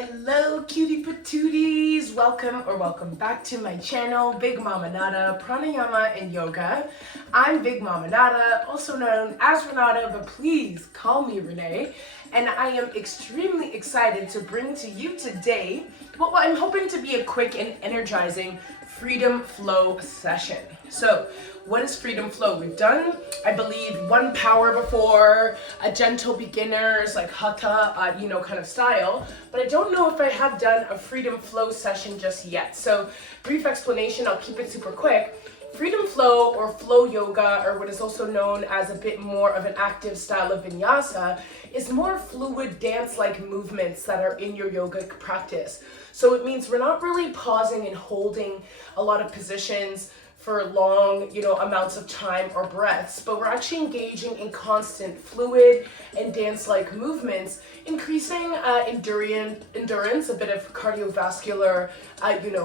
Hello cutie patooties! Welcome back to my channel, Bigmamanata Pranayama and Yoga. I'm Bigmamanata, also known as Renata, but please call me Renee. And I am extremely excited to bring to you today what I'm hoping to be a quick and energizing freedom flow session. So, what is freedom flow? We've done, I believe, one power before, a gentle beginners, like hatha, kind of style, but I don't know if I have done a freedom flow session just yet. So, brief explanation, I'll keep it super quick. Freedom flow or flow yoga, or what is also known as a bit more of an active style of vinyasa, is more fluid dance-like movements that are in your yogic practice. So it means we're not really pausing and holding a lot of positions for long, amounts of time or breaths, but we're actually engaging in constant fluid and dance-like movements, increasing endurance, a bit of cardiovascular,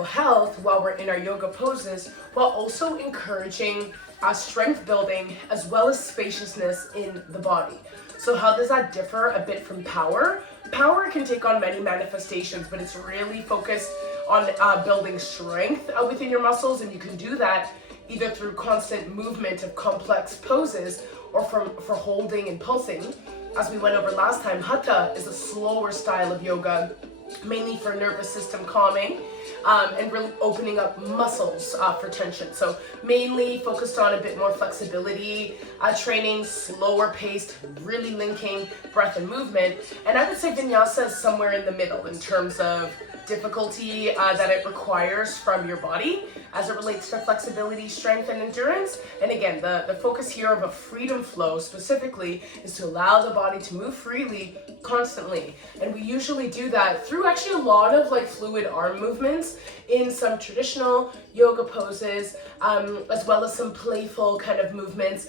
health while we're in our yoga poses, while also encouraging strength building as well as spaciousness in the body. So how does that differ a bit from power? Power can take on many manifestations, but it's really focused on building strength within your muscles, and you can do that either through constant movement of complex poses or for holding and pulsing. As we went over last time, hatha is a slower style of yoga, mainly for nervous system calming and really opening up muscles for tension. So mainly focused on a bit more flexibility training, slower paced, really linking breath and movement. And I would say vinyasa is somewhere in the middle in terms of difficulty that it requires from your body as it relates to flexibility, strength, and endurance. And again, the focus here of a freedom flow specifically is to allow the body to move freely, constantly. And we usually do that through actually a lot of fluid arm movements in some traditional yoga poses, as well as some playful kind of movements,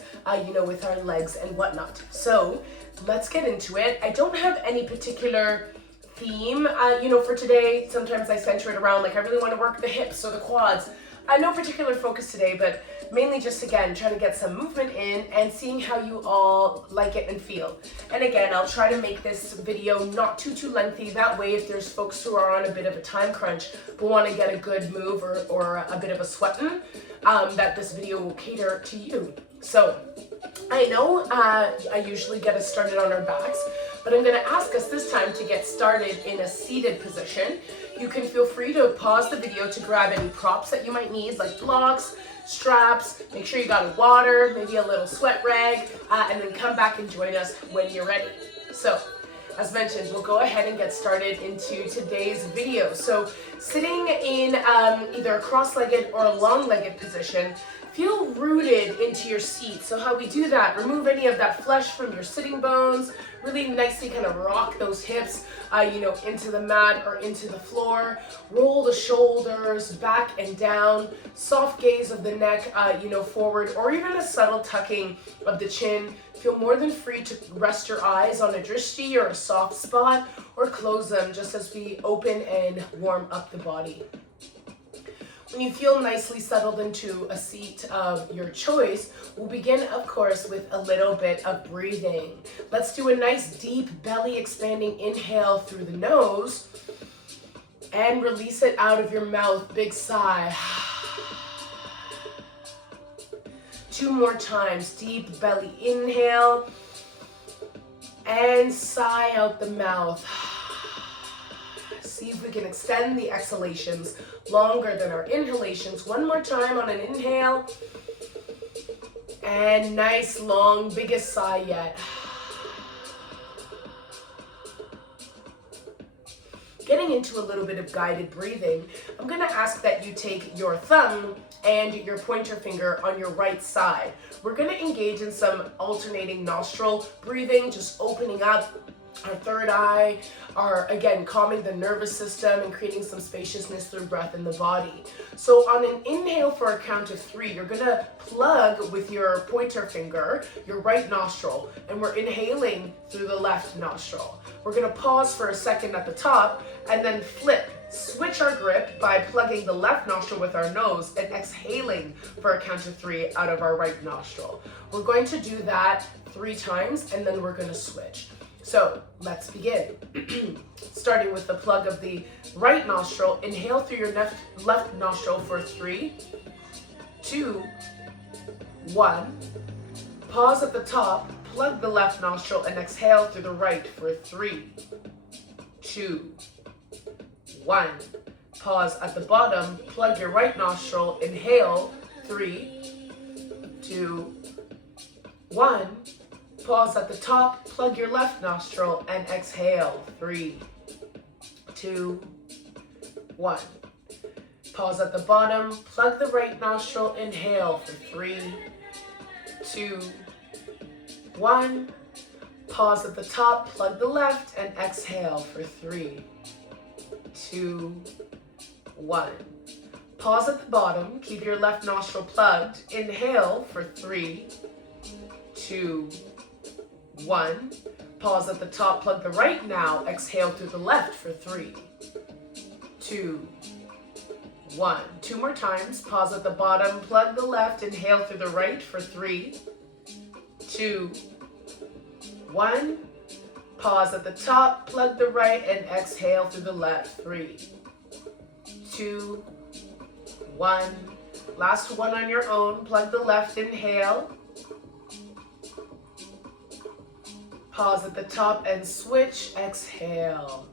with our legs and whatnot. So let's get into it. I don't have any particular theme, for today. Sometimes I center it around, I really want to work the hips or the quads. No particular focus today, but mainly just, again, trying to get some movement in and seeing how you all like it and feel. And again, I'll try to make this video not too lengthy. That way, if there's folks who are on a bit of a time crunch but want to get a good move or a bit of a sweatin', that this video will cater to you. So, I know I usually get us started on our backs, but I'm going to ask us this time to get started in a seated position. You can feel free to pause the video to grab any props that you might need, like blocks, straps. Make sure you got water, maybe a little sweat rag, and then come back and join us when you're ready. So, as mentioned, we'll go ahead and get started into today's video. So, sitting in either a cross-legged or a long-legged position, feel rooted into your seat. So how we do that, remove any of that flesh from your sitting bones, really nicely kind of rock those hips, into the mat or into the floor. Roll the shoulders back and down, soft gaze of the neck, forward, or even a subtle tucking of the chin. Feel more than free to rest your eyes on a drishti or a soft spot, or close them just as we open and warm up the body. When you feel nicely settled into a seat of your choice, we'll begin, of course, with a little bit of breathing. Let's do a nice deep belly expanding inhale through the nose and release it out of your mouth. Big sigh. 2 more times. Deep belly inhale and sigh out the mouth. See if we can extend the exhalations longer than our inhalations. 1 more time on an inhale. And nice, long, biggest sigh yet. Getting into a little bit of guided breathing, I'm going to ask that you take your thumb and your pointer finger on your right side. We're going to engage in some alternating nostril breathing, just opening up our third eye, again, calming the nervous system and creating some spaciousness through breath in the body. So on an inhale for a count of 3, you're gonna plug with your pointer finger, your right nostril, and we're inhaling through the left nostril. We're gonna pause for a second at the top and then switch our grip by plugging the left nostril with our nose and exhaling for a count of 3 out of our right nostril. We're going to do that 3 times and then we're gonna switch. So let's begin. Starting with the plug of the right nostril, inhale through your left nostril for 3, 2, 1. Pause at the top, plug the left nostril and exhale through the right for 3, 2, 1. Pause at the bottom, plug your right nostril, inhale, 3, 2, 1. Pause at the top, plug your left nostril and exhale, 3, 2, 1. Pause at the bottom, plug the right nostril, inhale for 3, 2, 1. Pause at the top, plug the left and exhale for 3, 2, 1. Pause at the bottom, keep your left nostril plugged, inhale for 3, 2, 1. Pause at the top, plug the right now, exhale through the left for 3, 2, 1. 2 more times. Pause at the bottom, plug the left, inhale through the right for 3, 2, 1. Pause at the top, plug the right and exhale through the left. 3, 2, 1. Last one on your own. Plug the left, inhale. Pause at the top and switch, exhale.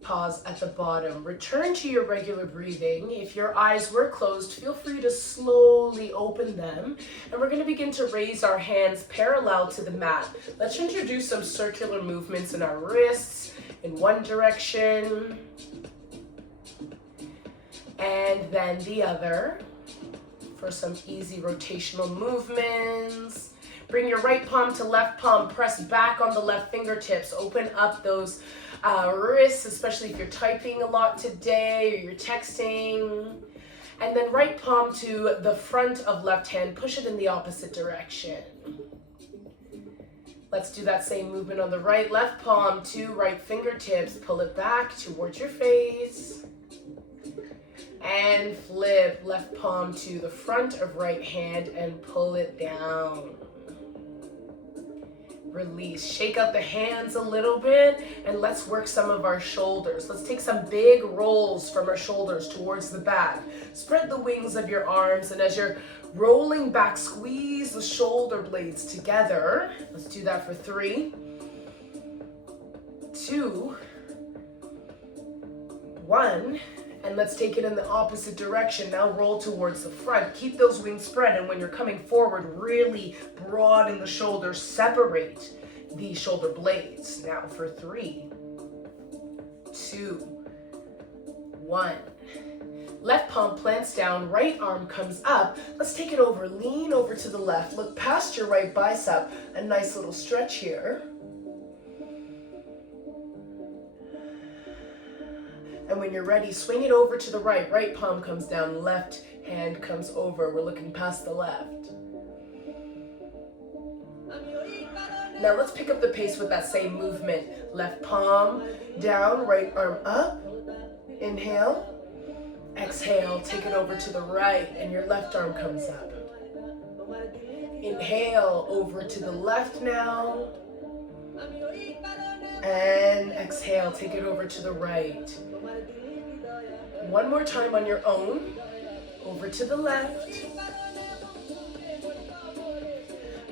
Pause at the bottom. Return to your regular breathing. If your eyes were closed, feel free to slowly open them. And we're going to begin to raise our hands parallel to the mat. Let's introduce some circular movements in our wrists in one direction and then the other for some easy rotational movements. Bring your right palm to left palm, press back on the left fingertips, open up those wrists, especially if you're typing a lot today or you're texting. And then right palm to the front of left hand, push it in the opposite direction. Let's do that same movement on the right. Left palm to right fingertips, pull it back towards your face. And flip left palm to the front of right hand and pull it down. Release. Shake out the hands a little bit and let's work some of our shoulders. Let's take some big rolls from our shoulders towards the back. Spread the wings of your arms, and as you're rolling back, squeeze the shoulder blades together. Let's do that for 3, 2, 1. And let's take it in the opposite direction. Now roll towards the front. Keep those wings spread, and when you're coming forward, really broaden the shoulders. Separate the shoulder blades. Now for 3, 2, 1. Left palm plants down, right arm comes up. Let's take it over. Lean over to the left. Look past your right bicep. A nice little stretch here. And when you're ready, swing it over to the right. Right palm comes down, left hand comes over. We're looking past the left. Now let's pick up the pace with that same movement. Left palm down, right arm up. Inhale. Exhale, take it over to the right and your left arm comes up. Inhale, over to the left now. And exhale, take it over to the right. One more time on your own. Over to the left.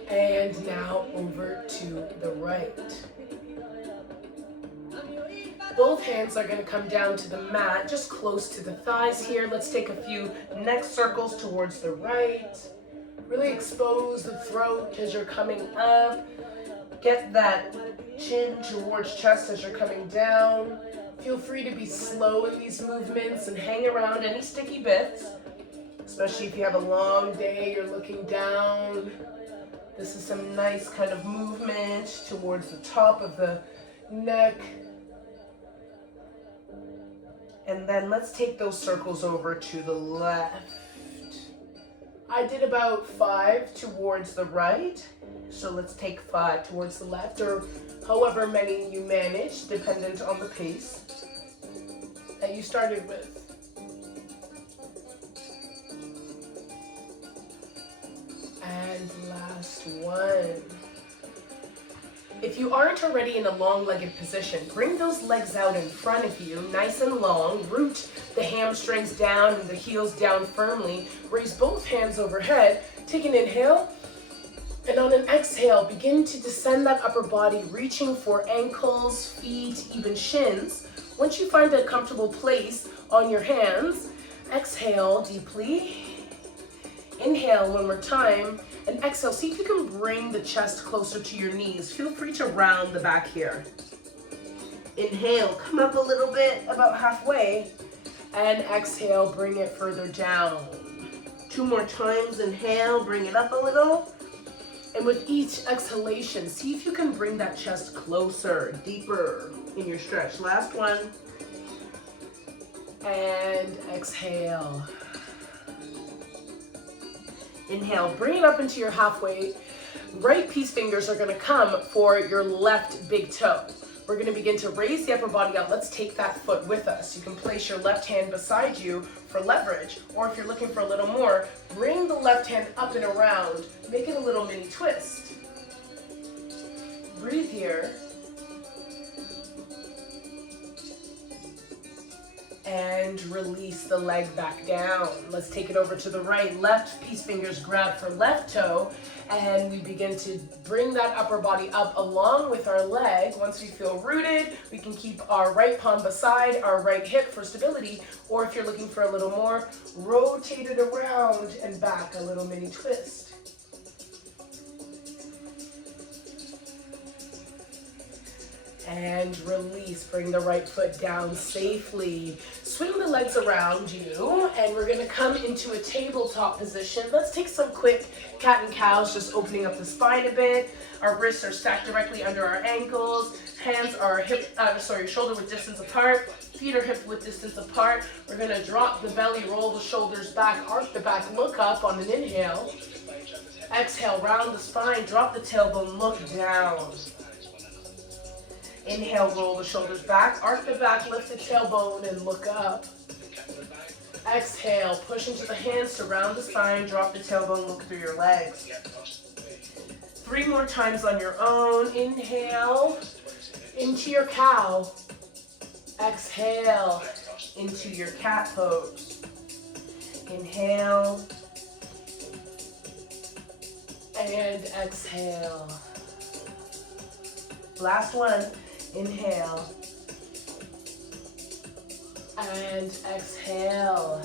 And now over to the right. Both hands are going to come down to the mat, just close to the thighs here. Let's take a few neck circles towards the right. Really expose the throat as you're coming up. Get that chin towards chest as you're coming down. Feel free to be slow in these movements and hang around any sticky bits, especially if you have a long day, you're looking down. This is some nice kind of movement towards the top of the neck. And then let's take those circles over to the left. I did about 5 towards the right. So let's take 5 towards the left, or however many you manage, dependent on the pace that you started with. And last one. If you aren't already in a long-legged position, bring those legs out in front of you, nice and long. Root the hamstrings down and the heels down firmly. Raise both hands overhead. Take an inhale. And on an exhale, begin to descend that upper body, reaching for ankles, feet, even shins. Once you find a comfortable place on your hands, exhale deeply. Inhale one more time, and exhale. See if you can bring the chest closer to your knees. Feel free to round the back here. Inhale, come up a little bit, about halfway, and exhale, bring it further down. 2 more times, inhale, bring it up a little. And with each exhalation, see if you can bring that chest closer, deeper in your stretch. Last one. And exhale. Inhale, bring it up into your halfway. Right peace fingers are gonna come for your left big toe. We're gonna begin to raise the upper body up. Let's take that foot with us. You can place your left hand beside you for leverage, or if you're looking for a little more, bring the left hand up and around. Make it a little mini twist. Breathe here. And release the leg back down. Let's take it over to the right. Left peace fingers grab for left toe, and we begin to bring that upper body up along with our leg. Once we feel rooted, we can keep our right palm beside our right hip for stability, or if you're looking for a little more, rotate it around and back, a little mini twist. And release, bring the right foot down safely. Swing the legs around you, and we're gonna come into a tabletop position. Let's take some quick cat and cows, just opening up the spine a bit. Our wrists are stacked directly under our ankles. Hands are shoulder width distance apart. Feet are hip width distance apart. We're gonna drop the belly, roll the shoulders back, arch the back, look up on an inhale. Exhale, round the spine, drop the tailbone, look down. Inhale, roll the shoulders back, arch the back, lift the tailbone, and look up. Exhale, push into the hands to round the spine, drop the tailbone, look through your legs. 3 more times on your own. Inhale, into your cow. Exhale, into your cat pose. Inhale, and exhale. Last one. Inhale and exhale.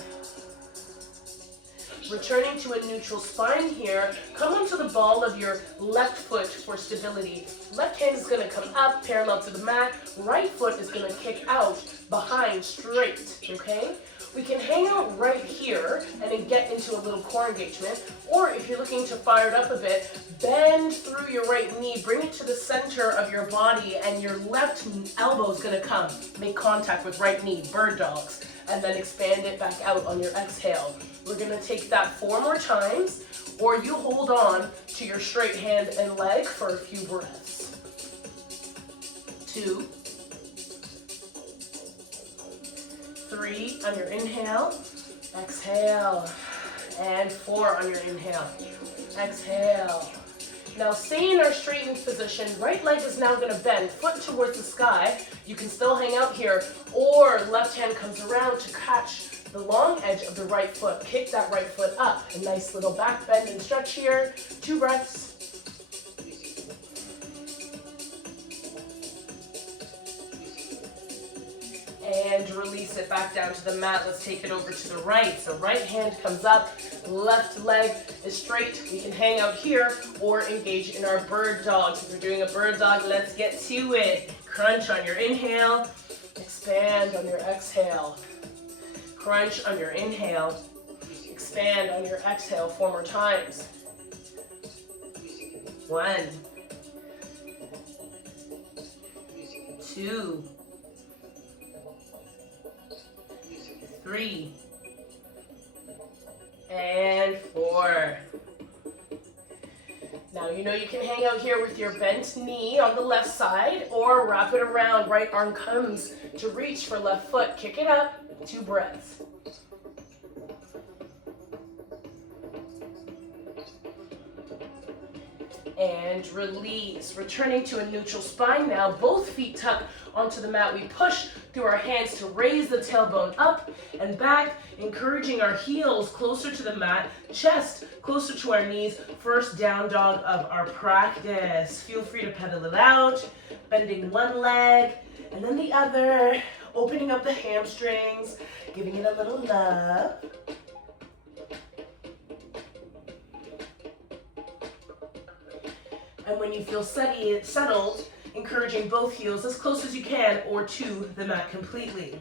Returning to a neutral spine here, come onto the ball of your left foot for stability. Left hand is gonna come up parallel to the mat. Right foot is gonna kick out behind straight, okay? We can hang out right here and then get into a little core engagement. Or if you're looking to fire it up a bit, bend through your right knee, bring it to the center of your body, and your left elbow is gonna come. Make contact with right knee, bird dogs, and then expand it back out on your exhale. We're gonna take that 4 more times, or you hold on to your straight hand and leg for a few breaths. 2, 3 on your inhale, exhale, and 4 on your inhale, exhale. Now stay in our straightened position. Right leg is now gonna bend, foot towards the sky. You can still hang out here, or left hand comes around to catch the long edge of the right foot. Kick that right foot up. A nice little back bend and stretch here. 2 breaths. And release it back down to the mat. Let's take it over to the right. So right hand comes up, left leg is straight. We can hang out here or engage in our bird dog. So if you're doing a bird dog, let's get to it. Crunch on your inhale, expand on your exhale. Crunch on your inhale, expand on your exhale. 4 more times. 1, 2, 3, and 4. Now you know you can hang out here with your bent knee on the left side, or wrap it around. Right arm comes to reach for left foot. Kick it up. 2 breaths. and release. Returning to a neutral spine now. Both feet tuck onto the mat. We push through our hands to raise the tailbone up and back, encouraging our heels closer to the mat, chest closer to our knees. First down dog of our practice. Feel free to pedal it out, bending one leg and then the other, opening up the hamstrings, giving it a little love. And when you feel settled, encouraging both heels as close as you can or to the mat completely.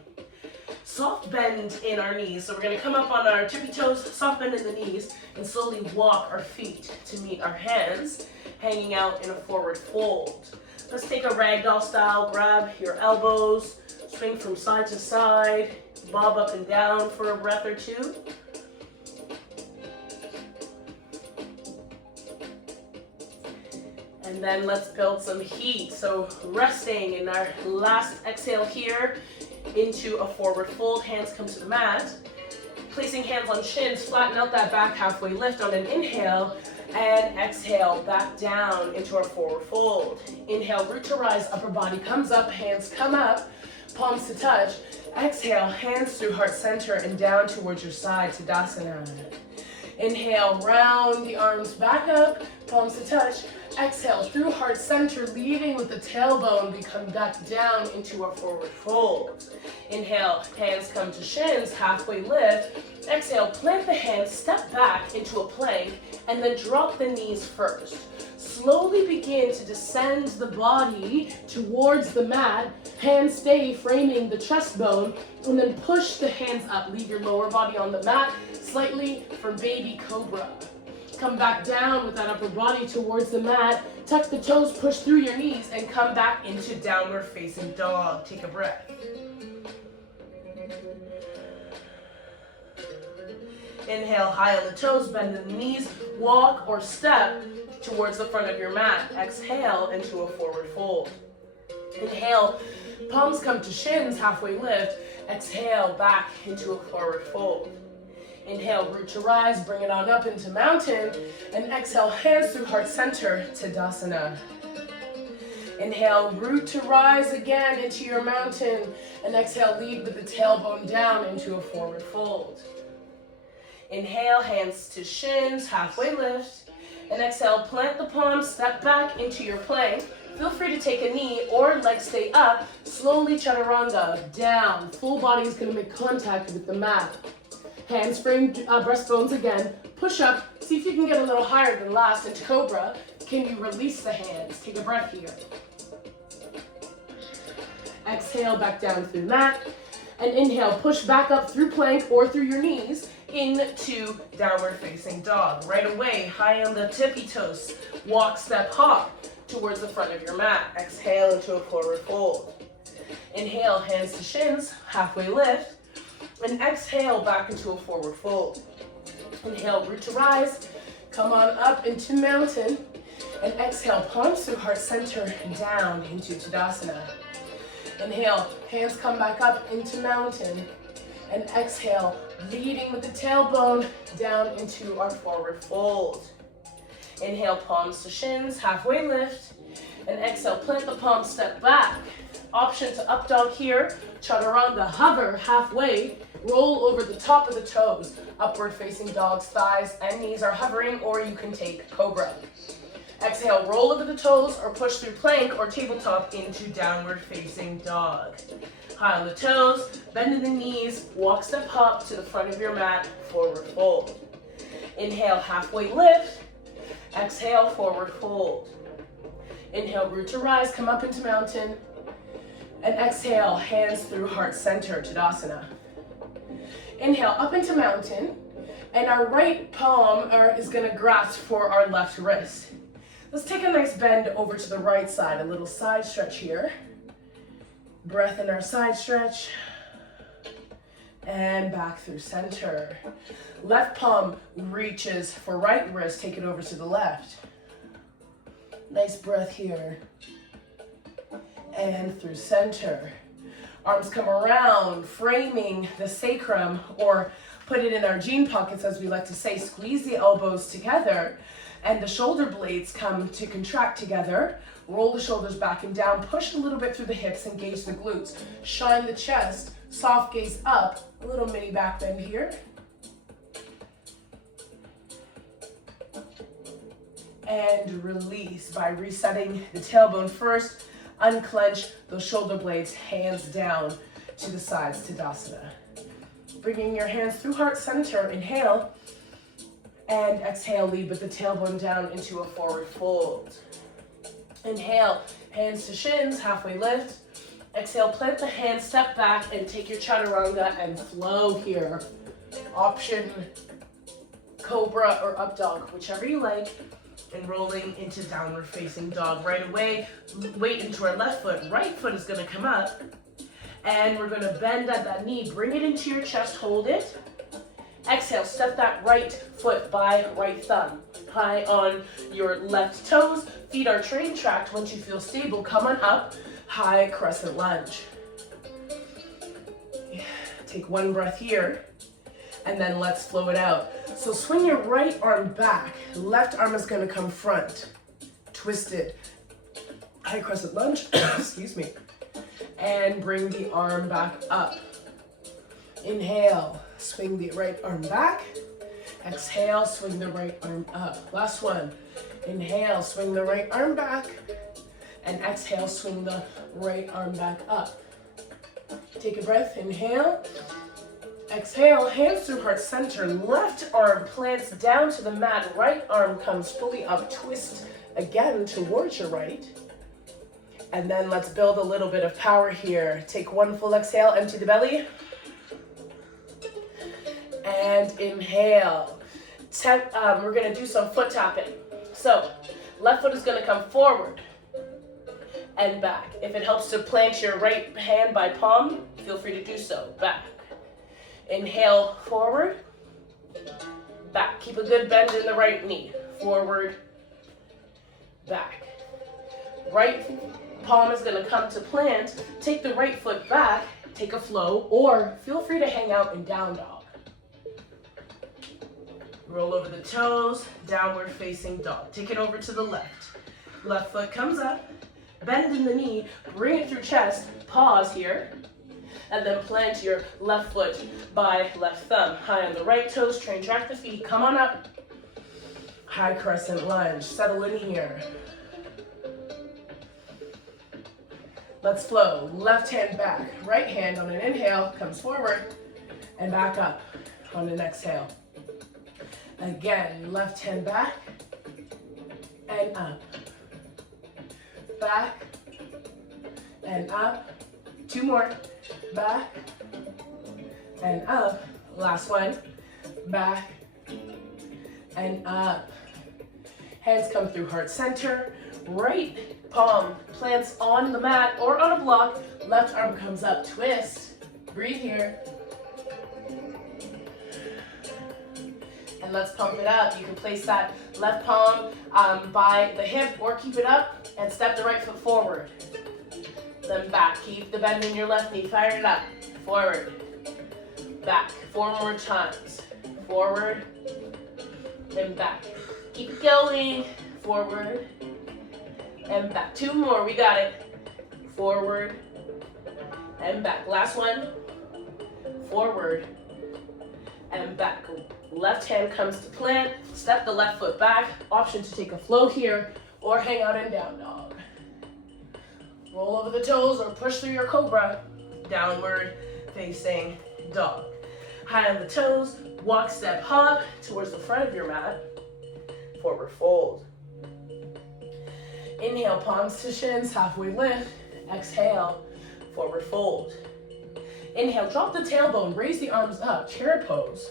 Soft bend in our knees. So we're going to come up on our tippy toes, soft bend in the knees, and slowly walk our feet to meet our hands, hanging out in a forward fold. Let's take a ragdoll style. Grab your elbows, swing from side to side, bob up and down for a breath or two. And then let's build some heat. So resting in our last exhale here into a forward fold. Hands come to the mat. Placing hands on shins, flatten out that back halfway lift on an inhale. And exhale, back down into our forward fold. Inhale, root to rise, upper body comes up, hands come up, palms to touch. Exhale, hands through heart center and down towards your side, Tadasana. Inhale, round the arms back up, palms to touch. Exhale, through heart center, leading with the tailbone, we come back down into our forward fold. Inhale, hands come to shins, halfway lift. Exhale, plant the hands, step back into a plank, and then drop the knees first. Slowly begin to descend the body towards the mat. Hands stay framing the chest bone, and then push the hands up. Leave your lower body on the mat slightly for baby cobra. Come back down with that upper body towards the mat. Tuck the toes, push through your knees, and come back into downward facing dog. Take a breath. Inhale, high on the toes, bend the knees, walk or step towards the front of your mat. Exhale into a forward fold. Inhale, palms come to shins, halfway lift. Exhale, back into a forward fold. Inhale, root to rise, bring it on up into mountain. And exhale, hands through heart center, Tadasana. Inhale, root to rise again into your mountain. And exhale, lead with the tailbone down into a forward fold. Inhale, hands to shins, halfway lift. And exhale, plant the palms, step back into your plank. Feel free to take a knee or legs stay up. Slowly chaturanga, down. Full body is going to make contact with the mat. Hands frame breastbones again. Push up. See if you can get a little higher than last into cobra. Can you release the hands? Take a breath here. Exhale, back down through mat. And inhale, push back up through plank or through your knees into downward facing dog. Right away, high on the tippy toes. Walk, step, hop towards the front of your mat. Exhale into a forward fold. Inhale, hands to shins, halfway lift. And exhale back into a forward fold. Inhale, root to rise. Come on up into mountain. And exhale, palms through heart center down into Tadasana. Inhale, hands come back up into mountain. And exhale, leading with the tailbone down into our forward fold. Inhale, palms to shins, halfway lift. And exhale, plant the palms, step back. Option to up dog here. Chaturanga, hover halfway. Roll over the top of the toes. Upward facing dog's thighs and knees are hovering, or you can take cobra. Exhale, roll over the toes or push through plank or tabletop into downward facing dog. High on the toes, bend in the knees, walk, step, hop to the front of your mat, forward fold. Inhale, halfway lift. Exhale, forward fold. Inhale, root to rise, come up into mountain. And exhale, hands through heart center, Tadasana. Inhale, up into mountain. And our right palm is going to grasp for our left wrist. Let's take a nice bend over to the right side, a little side stretch here. Breath in our side stretch. And back through center. Left palm reaches for right wrist, take it over to the left. Nice breath here. And through center. Arms come around, framing the sacrum, or put it in our jean pockets, as we like to say. Squeeze the elbows together. and the shoulder blades come to contract together. Roll the shoulders back and down, push a little bit through the hips, engage the glutes. Shine the chest, soft gaze up, a little mini back bend here. And release by resetting the tailbone first. Unclench those shoulder blades, hands down to the sides, Tadasana. Bringing your hands through heart center, inhale. And exhale, lead with the tailbone down into a forward fold. Inhale, hands to shins, halfway lift. Exhale, plant the hands, step back, and take your chaturanga and flow here. Option cobra or up dog, whichever you like. And rolling into downward facing dog right away. Weight into our left foot. Right foot is going to come up. And we're going to bend at that knee. Bring it into your chest. Hold it. Exhale. Step that right foot by right thumb. High on your left toes. Feet are train tracked. Once you feel stable, come on up. High crescent lunge. Take one breath here. And then let's flow it out. So swing your right arm back. Left arm is going to come front. Twisted. High crescent lunge. Excuse me. And bring the arm back up. Inhale. Swing the right arm back. Exhale. Swing the right arm up. Last one. Inhale. Swing the right arm back. And exhale. Swing the right arm back up. Take a breath. Inhale. Exhale, hands through heart center, left arm plants down to the mat, right arm comes fully up, twist again towards your right. And then let's build a little bit of power here. Take one full exhale, empty the belly. And inhale. We're gonna do some foot tapping. So, left foot is gonna come forward and back. If it helps to plant your right hand by palm, feel free to do so, back. Inhale, forward, back. Keep a good bend in the right knee. Forward, back. Right palm is going to come to plant. Take the right foot back, take a flow, or feel free to hang out in down dog. Roll over the toes, downward facing dog. Take it over to the left. Left foot comes up, bend in the knee, bring it through chest, pause here. And then plant your left foot by left thumb. High on the right toes, train track the feet, come on up. High crescent lunge, settle in here. Let's flow, left hand back, right hand on an inhale, comes forward, and back up on an exhale. Again, left hand back, and up. Back, and up. Two more. Back and up. Last one. Back and up. Hands come through heart center. Right palm plants on the mat or on a block. Left arm comes up. Twist. Breathe here. And let's pump it up. You can place that left palm by the hip or keep it up and step the right foot forward. Then back. Keep the bend in your left knee. Fire it up. Forward. Back. 4 more times. Forward. And back. Keep it going. Forward. And back. 2 more. We got it. Forward. And back. Last one. Forward. And back. Left hand comes to plant. Step the left foot back. Option to take a flow here or hang out in down dog. Roll over the toes or push through your cobra. Downward facing dog. High on the toes, walk, step, hop towards the front of your mat. Forward fold. Inhale, palms to shins, halfway lift. Exhale, forward fold. Inhale, drop the tailbone, raise the arms up, chair pose.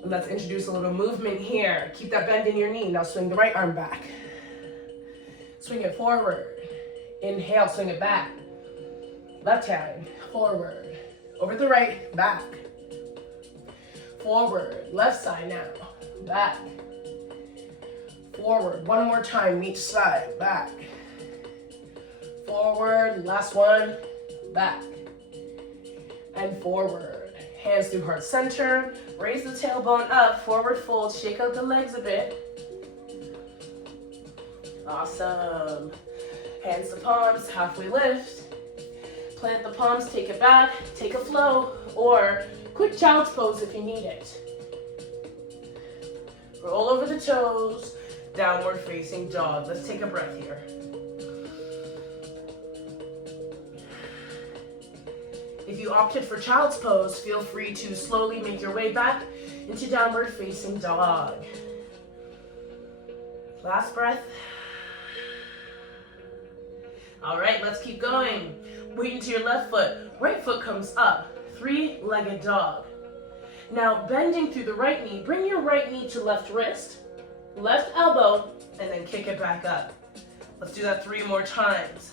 And let's introduce a little movement here. Keep that bend in your knee. Now swing the right arm back. Swing it forward. Inhale, swing it back. Left hand, forward. Over the right, back. Forward, left side now, back. Forward, one more time, each side, back. Forward, last one, back. And forward. Hands through heart center. Raise the tailbone up, forward fold, shake out the legs a bit. Awesome. Hands to palms, halfway lift. Plant the palms, take it back, take a flow, or quick child's pose if you need it. Roll over the toes, downward facing dog. Let's take a breath here. If you opted for child's pose, feel free to slowly make your way back into downward facing dog. Last breath. All right, let's keep going. Weight into your left foot. Right foot comes up. Three-legged dog. Now, bending through the right knee, bring your right knee to left wrist, left elbow, and then kick it back up. Let's do that 3 more times.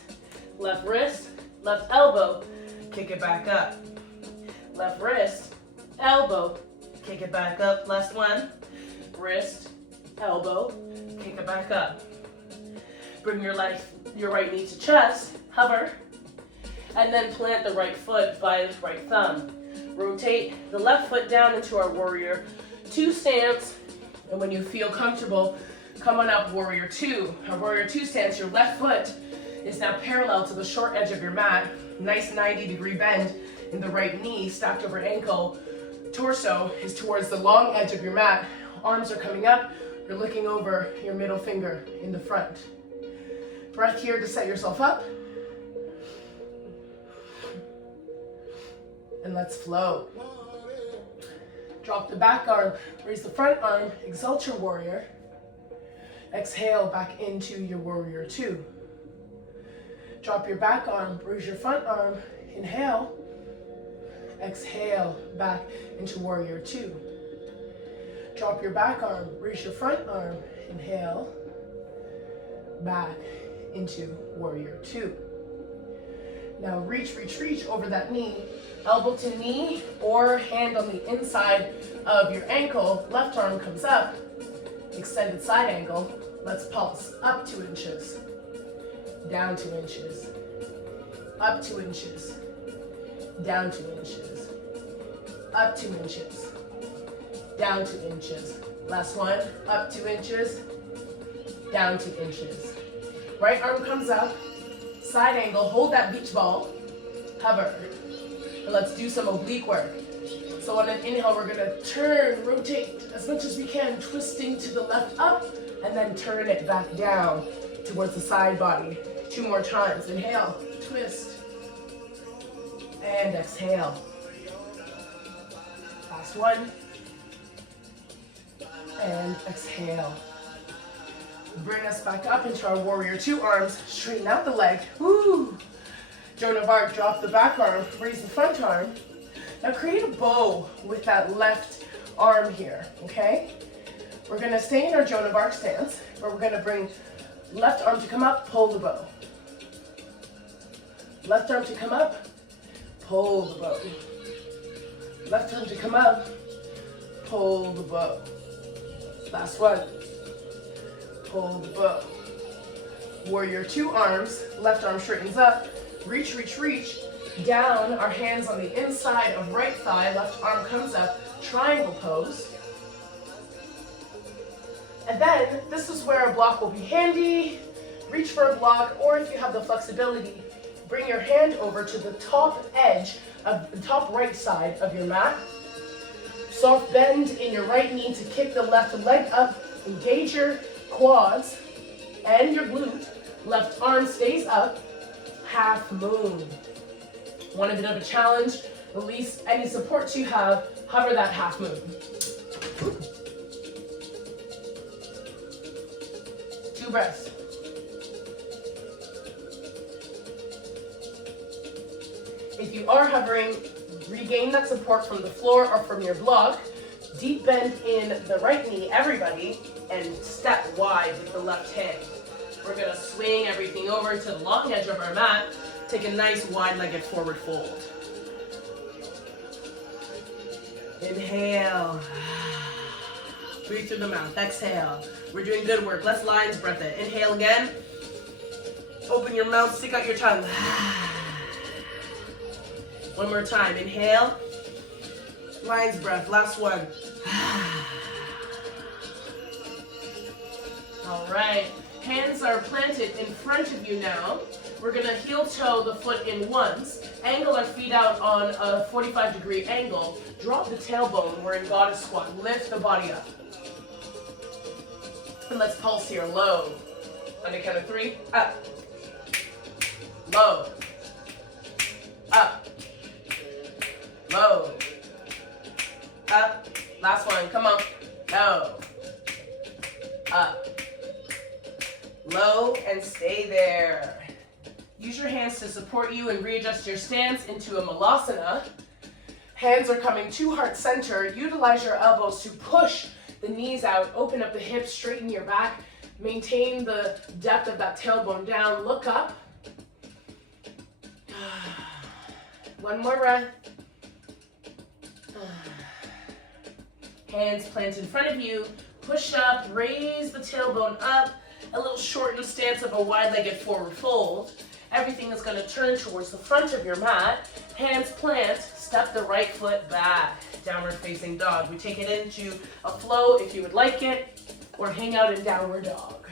Left wrist, left elbow, kick it back up. Left wrist, elbow, kick it back up. Last one. Wrist, elbow, kick it back up. Bring your right knee to chest, hover, and then plant the right foot by the right thumb. Rotate the left foot down into our warrior 2 stance, and when you feel comfortable, come on up warrior 2. Our warrior 2 stance, your left foot is now parallel to the short edge of your mat. Nice 90-degree bend in the right knee, stacked over ankle. Torso is towards the long edge of your mat. Arms are coming up. You're looking over your middle finger in the front. Breath here to set yourself up. And let's flow. Drop the back arm, raise the front arm, exalt your warrior. Exhale back into your warrior 2. Drop your back arm, raise your front arm, inhale. Exhale back into warrior 2. Drop your back arm, raise your front arm, inhale. Back into warrior 2. Now reach over that knee, elbow to knee or hand on the inside of your ankle. Left arm comes up, extended side angle. Let's pulse up 2 inches, down 2 inches, up 2 inches, down 2 inches, up 2 inches, down 2 inches. Last one, up 2 inches, down 2 inches. Right arm comes up, side angle, hold that beach ball, hover. And let's do some oblique work. So on an inhale, we're gonna turn, rotate as much as we can, twisting to the left up, and then turn it back down towards the side body. 2 more times. Inhale, twist, and exhale. Last one, and exhale. Bring us back up into our warrior 2 arms, straighten out the leg. Woo! Joan of Arc, drop the back arm, raise the front arm. Now create a bow with that left arm here, okay? We're gonna stay in our Joan of Arc stance, where we're gonna bring left arm to come up, pull the bow. Left arm to come up, pull the bow. Left arm to come up, pull the bow. Last one. Pull the bow. Warrior 2 arms, left arm straightens up, reach, down, our hands on the inside of right thigh, left arm comes up, triangle pose. And then, this is where a block will be handy. Reach for a block, or if you have the flexibility, bring your hand over to the top edge of the top right side of your mat. Soft bend in your right knee to kick the left leg up, engage your quads and your glute. Left arm stays up, half moon. Want a bit of a challenge? Release any support you have, hover that half moon. 2 breaths. If you are hovering, regain that support from the floor or from your block. Deep bend in the right knee, everybody, and step wide with the left hand. We're gonna swing everything over to the long edge of our mat. Take a nice wide-legged forward fold. Inhale. Breathe through the mouth. Exhale. We're doing good work. Let's lion's breath it. Inhale again. Open your mouth, stick out your tongue. One more time. Inhale. Lion's breath. Last one. All right. Hands are planted in front of you now. We're gonna heel toe the foot in once. Angle our feet out on a 45-degree angle. Drop the tailbone. We're in goddess squat. Lift the body up. And let's pulse here. Low. On the count of 3. Up. Low. Up. Low. Up. Last one. Come on. Low. Up. Low and stay there. Use your hands to support you and readjust your stance into a malasana. Hands are coming to heart center. Utilize your elbows to push the knees out. Open up the hips, straighten your back. Maintain the depth of that tailbone down. Look up. One more breath. Hands planted in front of you. Push up, raise the tailbone up. A little shortened stance of a wide-legged forward fold. Everything is going to turn towards the front of your mat. Hands plant, step the right foot back. Downward facing dog. We take it into a flow if you would like it, or hang out in downward dog.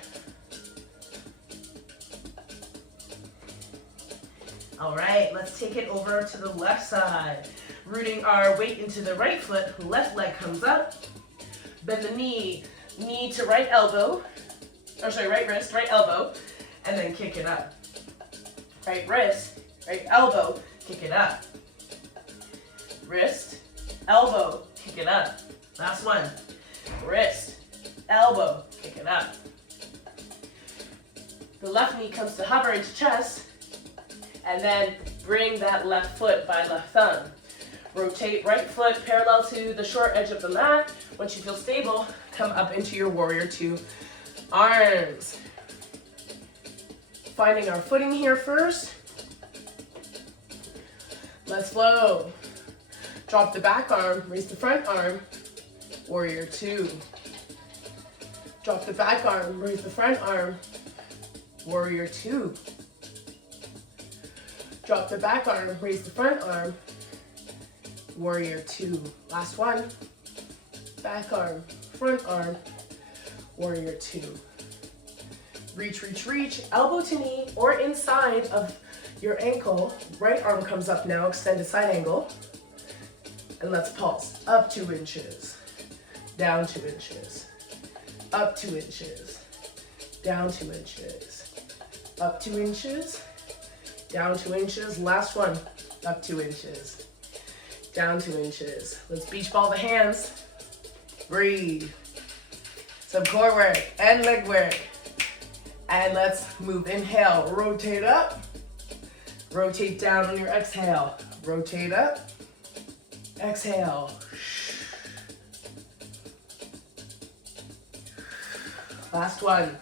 All right, let's take it over to the left side. Rooting our weight into the right foot, left leg comes up. Bend the knee, knee to right elbow. Right wrist, right elbow, and then kick it up. Right wrist, right elbow, kick it up. Wrist, elbow, kick it up. Last one. Wrist, elbow, kick it up. The left knee comes to hover into chest, and then bring that left foot by left thumb. Rotate right foot parallel to the short edge of the mat. Once you feel stable, come up into your warrior 2. Arms. Finding our footing here first. Let's flow. Drop the back arm, raise the front arm. Warrior 2. Drop the back arm, raise the front arm. Warrior 2. Drop the back arm, raise the front arm. Warrior 2. Last one. Back arm, front arm. Warrior 2. Reach, reach, reach. Elbow to knee or inside of your ankle. Right arm comes up now, extended side angle. And let's pulse. Up 2 inches. Down 2 inches. Up 2 inches. Down 2 inches. Up 2 inches. Down 2 inches. Last one. Up 2 inches. Down 2 inches. Let's beach ball the hands. Breathe. Some core work and leg work. And let's move. Inhale, rotate up. Rotate down on your exhale. Rotate up. Exhale. Last one.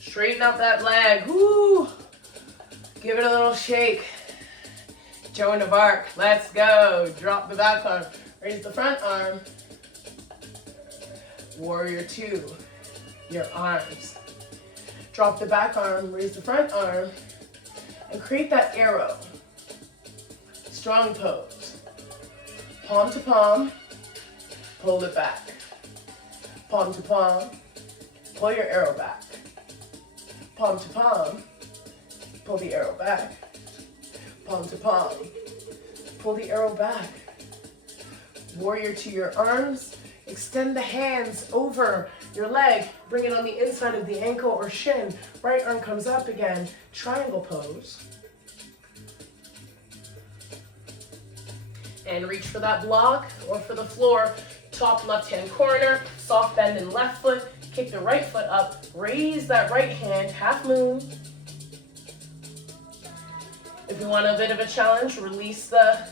Straighten out that leg. Woo! Give it a little shake. Joan of Arc. Let's go. Drop the back arm. Raise the front arm. Warrior 2. Your arms. Drop the back arm. Raise the front arm. And create that arrow. Strong pose. Palm to palm. Pull it back. Palm to palm. Pull your arrow back. Palm to palm. Pull the arrow back. Palm to palm. Pull the arrow back. Warrior to your arms. Extend the hands over your leg. Bring it on the inside of the ankle or shin. Right arm comes up again. Triangle pose. And reach for that block or for the floor. Top left-hand corner. Soft bend in left foot. Kick the right foot up. Raise that right hand. Half moon. If you want a bit of a challenge, release the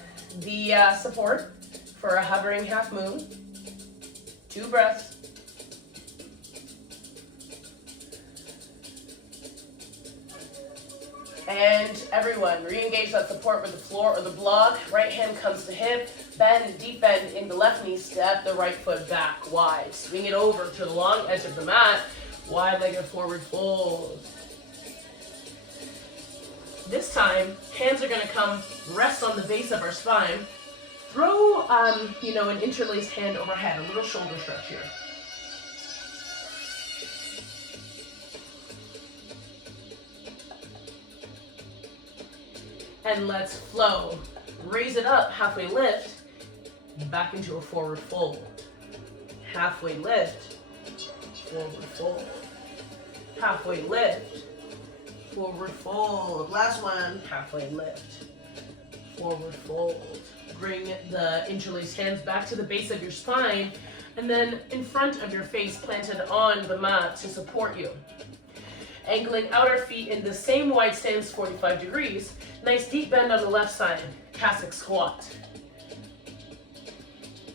support for a hovering half moon. 2 breaths. And everyone, re-engage that support with the floor or the block. Right hand comes to hip. Bend, deep bend in the left knee. Step the right foot back wide. Swing it over to the long edge of the mat. Wide-legged forward fold. This time, hands are going to come rest on the base of our spine. Throw, an interlaced hand overhead, a little shoulder stretch here. And let's flow. Raise it up, halfway lift, back into a forward fold. Halfway lift, forward fold. Halfway lift, forward fold. Last one, halfway lift, forward fold. Bring the interlaced hands back to the base of your spine, and then in front of your face, planted on the mat to support you. Angling outer feet in the same wide stance, 45 degrees. Nice deep bend on the left side, Cossack squat.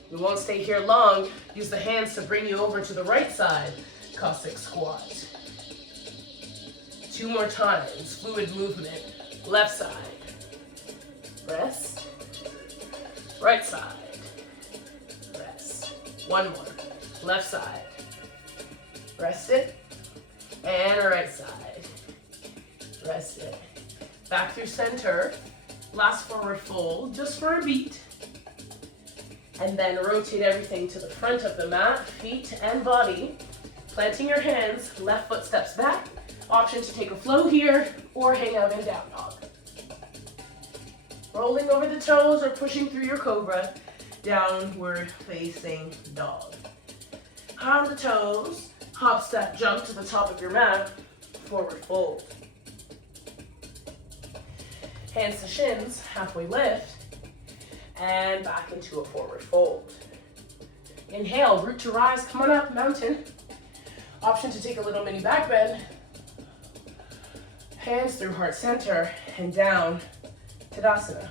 We won't stay here long. Use the hands to bring you over to the right side, Cossack squat. 2 more times, fluid movement. Left side, rest. Right side, rest. 1 more, left side, rest it. And right side, rest it. Back through center, last forward fold, just for a beat. And then rotate everything to the front of the mat, feet and body. Planting your hands, left foot steps back. Option to take a flow here or hang out in down dog. Rolling over the toes or pushing through your cobra, downward facing dog. On the toes, hop, step, jump to the top of your mat, forward fold. Hands to shins, halfway lift, and back into a forward fold. Inhale, root to rise, come on up, mountain. Option to take a little mini back bend. Hands through heart center and down, Tadasana.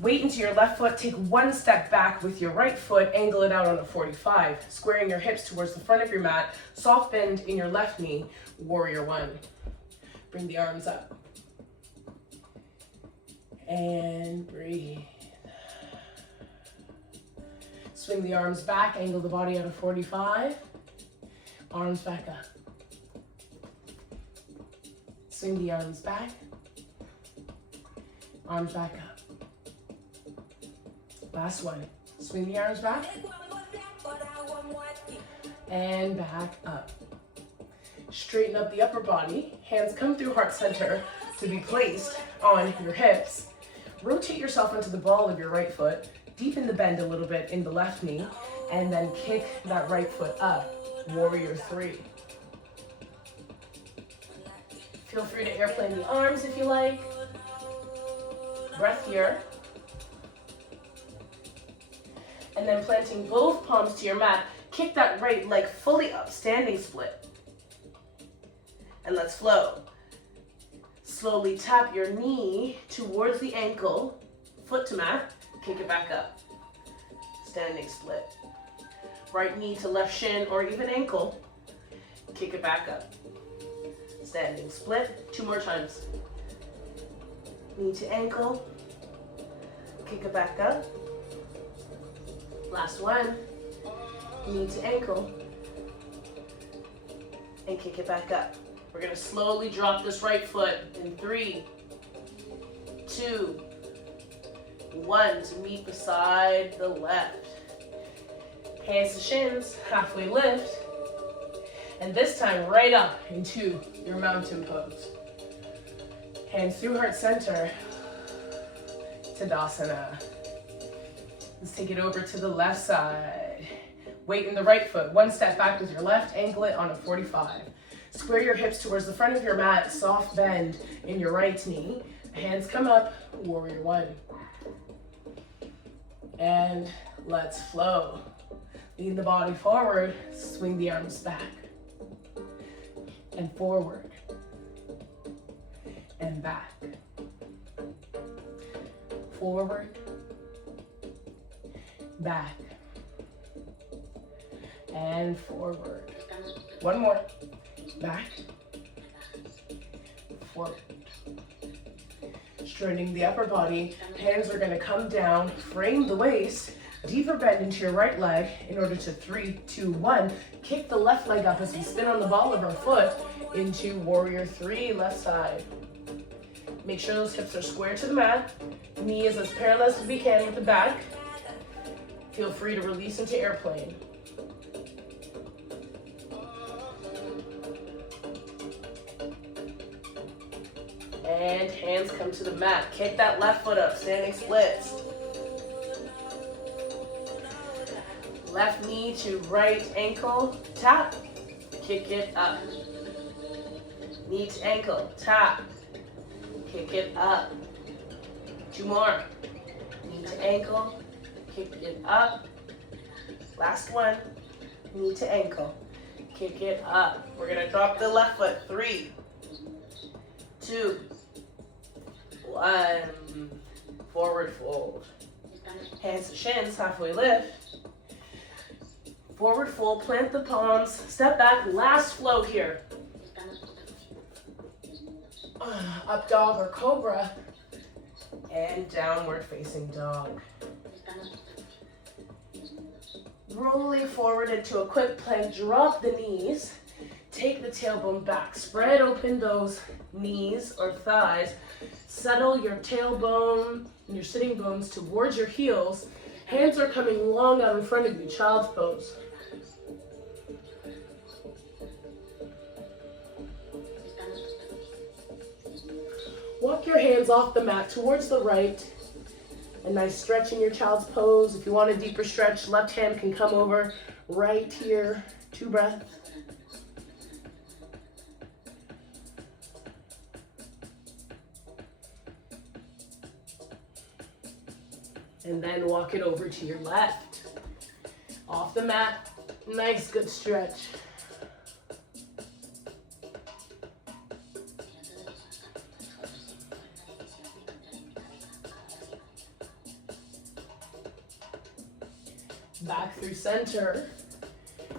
Weight into your left foot, take 1 step back with your right foot, angle it out on a 45, squaring your hips towards the front of your mat, soft bend in your left knee, warrior 1. Bring the arms up. And breathe. Swing the arms back, angle the body out of 45, arms back up. Swing the arms back, arms back up. Last one. Swing the arms back and back up. Straighten up the upper body. Hands come through heart center to be placed on your hips. Rotate yourself into the ball of your right foot. Deepen the bend a little bit in the left knee, and then kick that right foot up. Warrior 3. Feel free to airplane the arms if you like. Breath here. And then planting both palms to your mat, kick that right leg fully up, standing split. And let's flow. Slowly tap your knee towards the ankle, foot to mat, kick it back up. Standing split. Right knee to left shin or even ankle, kick it back up. Standing split, 2 more times. Knee to ankle, kick it back up. Last one, knee to ankle, and kick it back up. We're gonna slowly drop this right foot in 3, 2, 1 to meet beside the left. Hands to shins, halfway lift, and this time right up into your mountain pose. Hands through heart center, Tadasana. Let's take it over to the left side. Weight in the right foot. 1 step back with your left, ankle it on a 45. Square your hips towards the front of your mat, soft bend in your right knee. Hands come up, warrior 1. And let's flow. Lean the body forward, swing the arms back. And forward. And back. Forward. Back and forward. 1 more. Back, forward. Straightening the upper body. Hands are going to come down, frame the waist, deeper bend into your right leg in order to 3, 2, 1. Kick the left leg up as we spin on the ball of our foot into warrior 3, left side. Make sure those hips are square to the mat. Knee is as parallel as we can with the back. Feel free to release into airplane. And hands come to the mat. Kick that left foot up, standing splits. Left knee to right ankle, tap. Kick it up. Knee to ankle, tap. Kick it up. 2 more. Knee to ankle, kick it up. Last one. Knee to ankle, kick it up. We're gonna drop the left foot. 3, 2, 1. Forward fold. Hands to shins, halfway lift. Forward fold, plant the palms, step back, last flow here. Up dog or cobra. And downward facing dog. Rolling forward into a quick plank, drop the knees. Take the tailbone back, spread open those knees or thighs. Settle your tailbone and your sitting bones towards your heels. Hands are coming long out in front of you, child's pose. Walk your hands off the mat towards the right. A nice stretch in your child's pose. If you want a deeper stretch, left hand can come over right here. 2 breaths. And then walk it over to your left. Off the mat, nice good stretch. Back through center.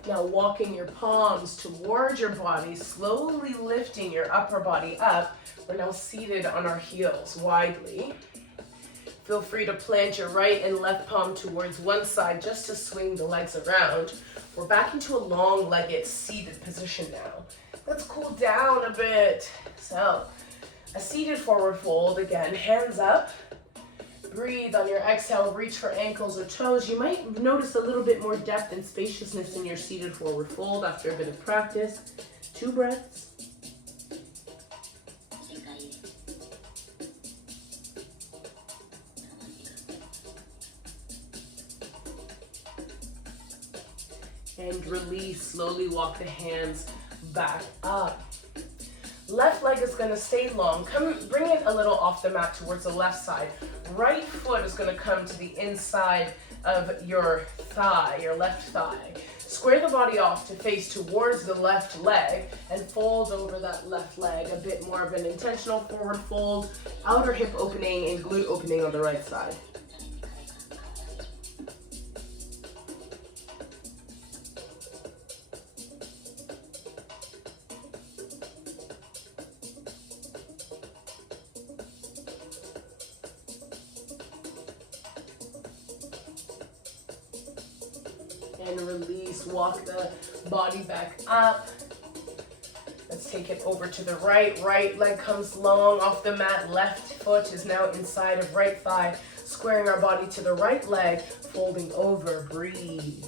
Now walking your palms towards your body, slowly lifting your upper body up. We're now seated on our heels widely. Feel free to plant your right and left palm towards one side just to swing the legs around. We're back into a long-legged seated position now. Let's cool down a bit. So, a seated forward fold again, hands up. Breathe on your exhale, reach for ankles or toes. You might notice a little bit more depth and spaciousness in your seated forward fold after a bit of practice. 2 breaths. And release, slowly walk the hands back up. Left leg is gonna stay long. Bring it a little off the mat towards the left side. Right foot is gonna come to the inside of your thigh, your left thigh. Square the body off to face towards the left leg and fold over that left leg. A bit more of an intentional forward fold, outer hip opening and glute opening on the right side. And release, walk the body back up. Let's take it over to the right. Right leg comes long off the mat. Left foot is now inside of right thigh. Squaring our body to the right leg, folding over, breathe.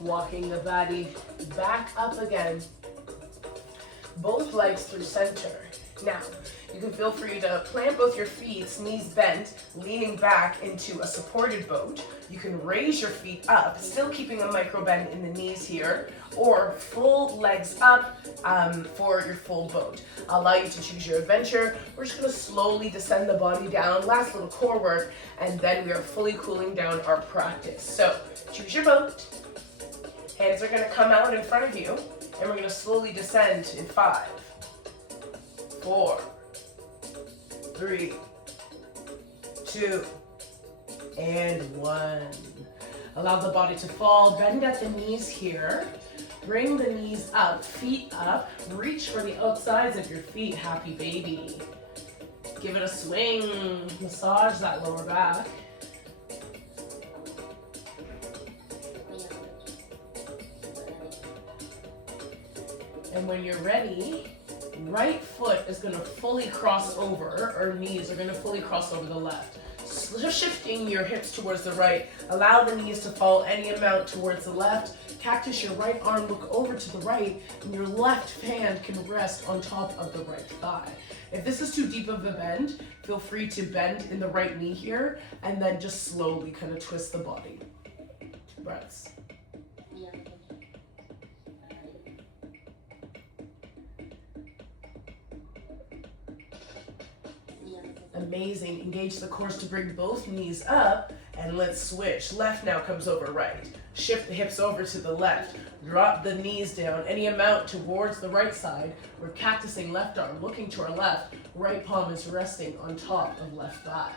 Walking the body back up again. Both legs through center. Now, you can feel free to plant both your feet, knees bent, leaning back into a supported boat. You can raise your feet up, still keeping a micro bend in the knees here, or full legs up for your full boat. I'll allow you to choose your adventure. We're just gonna slowly descend the body down, last little core work, and then we are fully cooling down our practice. So, choose your boat. Hands are gonna come out in front of you, and we're gonna slowly descend in 5, 4, 3, 2, and 1. Allow the body to fall, bend at the knees here. Bring the knees up, feet up. Reach for the outsides of your feet, happy baby. Give it a swing, massage that lower back. And when you're ready, right foot is gonna fully cross over, or knees are gonna fully cross over the left. So shifting your hips towards the right, allow the knees to fall any amount towards the left. Cactus your right arm, look over to the right, and your left hand can rest on top of the right thigh. If this is too deep of a bend, feel free to bend in the right knee here, and then just slowly kind of twist the body. 2 breaths. Amazing. Engage the core to bring both knees up, and let's switch. Left now comes over right. Shift the hips over to the left. Drop the knees down any amount towards the right side. We're cactusing left arm, looking to our left. Right palm is resting on top of left thigh.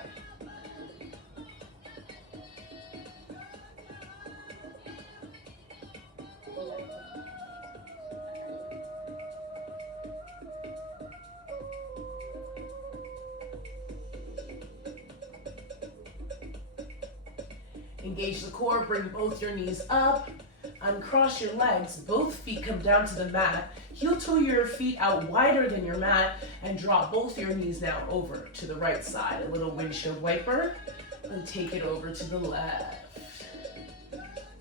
Engage the core, bring both your knees up, uncross your legs, both feet come down to the mat, heel toe your feet out wider than your mat, and drop both your knees now over to the right side. A little windshield wiper, and take it over to the left.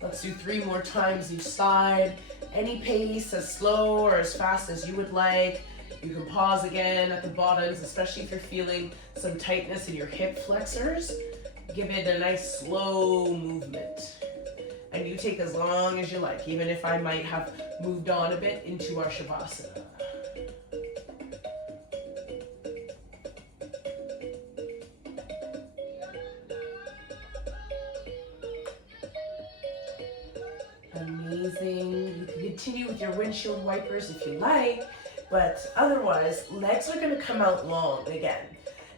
Let's do 3 more times each side. Any pace, as slow or as fast as you would like. You can pause again at the bottoms, especially if you're feeling some tightness in your hip flexors. Give it a nice slow movement. And you take as long as you like, even if I might have moved on a bit into our Shavasana. Amazing. You can continue with your windshield wipers if you like, but otherwise, legs are gonna come out long again.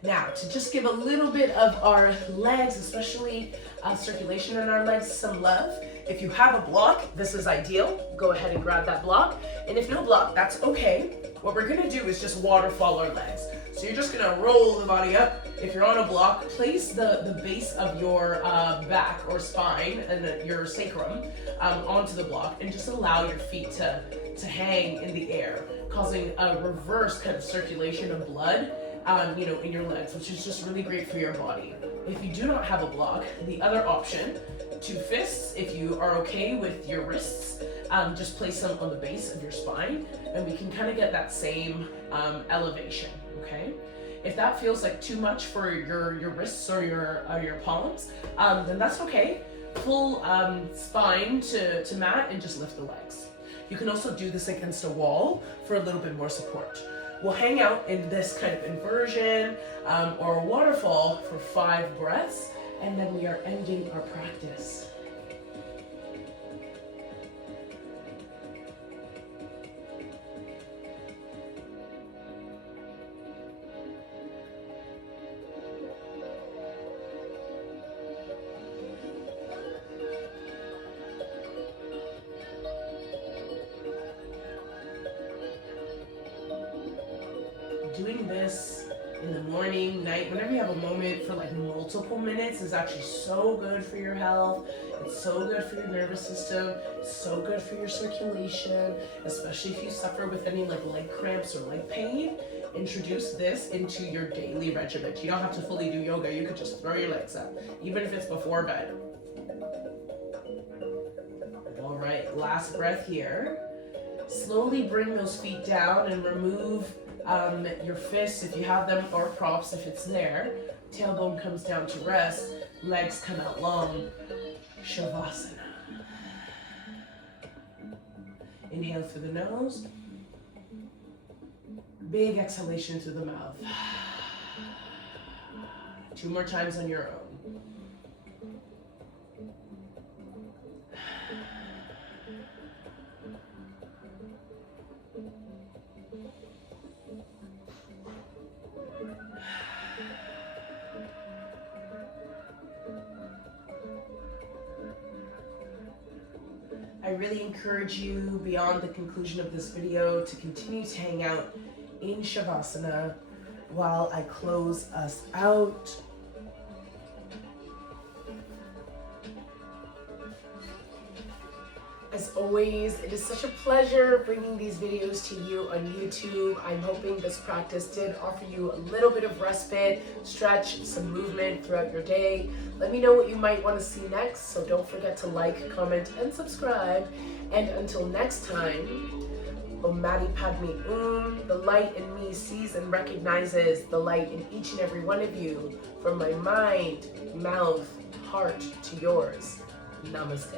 Now, to just give a little bit of our legs, especially circulation in our legs, some love. If you have a block, this is ideal. Go ahead and grab that block. And if no block, that's okay. What we're gonna do is just waterfall our legs. So you're just gonna roll the body up. If you're on a block, place the base of your back or spine and your sacrum onto the block, and just allow your feet to hang in the air, causing a reverse kind of circulation of blood in your legs, which is just really great for your body. If you do not have a block, the other option, 2 fists, if you are okay with your wrists, just place them on the base of your spine, and we can kind of get that same elevation, okay? If that feels like too much for your wrists or your palms, then that's okay. Full spine to mat and just lift the legs. You can also do this against a wall for a little bit more support. We'll hang out in this kind of inversion or a waterfall for 5 breaths, and then we are ending our practice. Doing this in the morning, night, whenever you have a moment for like multiple minutes is actually so good for your health. It's so good for your nervous system. It's so good for your circulation, especially if you suffer with any like leg cramps or leg pain. Introduce this into your daily regimen. You don't have to fully do yoga. You could just throw your legs up, even if it's before bed. All right, last breath here. Slowly bring those feet down and remove your fists if you have them, or props if it's there. Tailbone comes down to rest. Legs come out long. Shavasana. Inhale through the nose. Big exhalation through the mouth. 2 more times on your own. I really encourage you, beyond the conclusion of this video, to continue to hang out in Shavasana while I close us out. As always, it is such a pleasure bringing these videos to you on YouTube. I'm hoping this practice did offer you a little bit of respite, stretch, some movement throughout your day. Let me know what you might want to see next, so don't forget to like, comment, and subscribe. And until next time, Om Mani Padme the light in me sees and recognizes the light in each and every one of you, from my mind, mouth, heart to yours. Namaste.